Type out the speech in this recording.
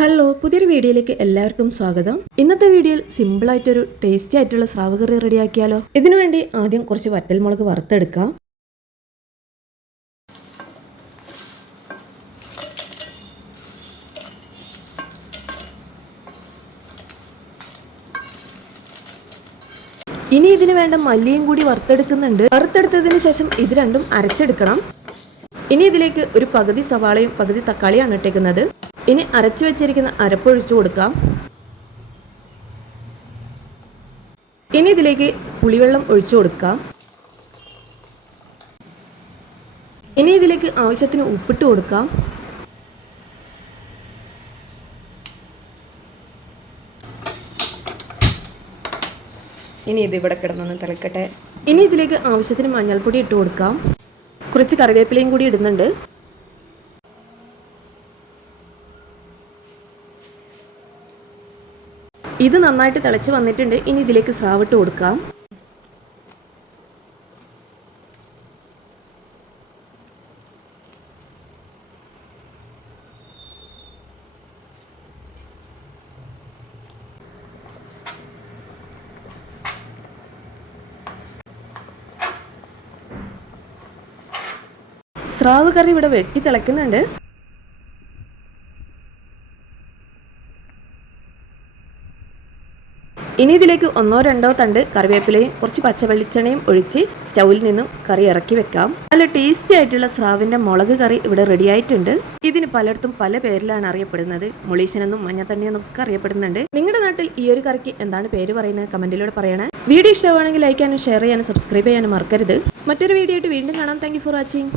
Hello പുതിയൊരു വീഡിയോയിലേക്ക് എല്ലാവർക്കും സ്വാഗതം. ഇന്നത്തെ വീഡിയോയിൽ സിമ്പിൾ ആയിട്ടൊരു ടേസ്റ്റി ആയിട്ടുള്ള സ്രാവ് കറി റെഡിയാക്കിയാലോ? ഇതിനുവേണ്ടി ആദ്യം കുറച്ച് വറ്റൽമുളക് വറുത്തെടുക്കാം. ഇനി ഇതിനു വേണ്ട മല്ലിയും കൂടി വറുത്തെടുക്കുന്നുണ്ട്. വറുത്തെടുത്തതിന് ശേഷം ഇത് രണ്ടും അരച്ചെടുക്കണം. ഇനി ഇതിലേക്ക് ഒരു പകുതി സവാളയും പകുതി തക്കാളിയാണ് ഇട്ടേക്കുന്നത്. ഇനി അരച്ചു വെച്ചിരിക്കുന്ന അരപ്പൊഴിച്ചു കൊടുക്കാം. ഇനി ഇതിലേക്ക് പുളിവെള്ളം ഒഴിച്ചു കൊടുക്കാം. ഇനി ഇതിലേക്ക് ആവശ്യത്തിന് ഉപ്പിട്ട് കൊടുക്കാം. ഇനി ഇത് ഇവിടെ കിടന്നൊന്ന് തിളക്കട്ടെ. ഇനി ഇതിലേക്ക് ആവശ്യത്തിന് മഞ്ഞൾപ്പൊടി ഇട്ട് കൊടുക്കാം. കുറച്ച് കറിവേപ്പിലയും കൂടി ഇടുന്നുണ്ട്. ഇത് നന്നായിട്ട് തിളച്ച് വന്നിട്ടുണ്ട്. ഇനി ഇതിലേക്ക് സ്രാവിട്ട് കൊടുക്കാം. സ്രാവ് കറി ഇവിടെ വെട്ടി തിളക്കുന്നുണ്ട്. ഇനി ഇതിലേക്ക് ഒന്നോ രണ്ടോ തണ്ട് കറിവേപ്പിലയും കുറച്ച് പച്ചവെളിച്ചെണ്ണയും ഒഴിച്ച് സ്റ്റൗവിൽ നിന്നും കറി ഇറക്കി വെക്കാം. നല്ല ടേസ്റ്റി ആയിട്ടുള്ള സ്രാവിന്റെ മുളക് കറി ഇവിടെ റെഡി ആയിട്ടുണ്ട്. ഇതിന് പലയിടത്തും പല പേരിലാണ് അറിയപ്പെടുന്നത്. മുളീശനെന്നും മഞ്ഞത്തണ്ണിയെന്നും ഒക്കെ അറിയപ്പെടുന്നുണ്ട്. നിങ്ങളുടെ നാട്ടിൽ ഈ ഒരു കറിക്ക് എന്താണ് പേര് പറയുന്നത്? കമന്റിലൂടെ പറയണേ. വീഡിയോ ഇഷ്ടമാണെങ്കിൽ ലൈക്ക് ചെയ്യാനും ഷെയർ ചെയ്യാനും സബ്സ്ക്രൈബ് ചെയ്യാനും മറക്കരുത്. മറ്റൊരു വീഡിയോ ആയിട്ട് വീണ്ടും കാണാം. Thank for watching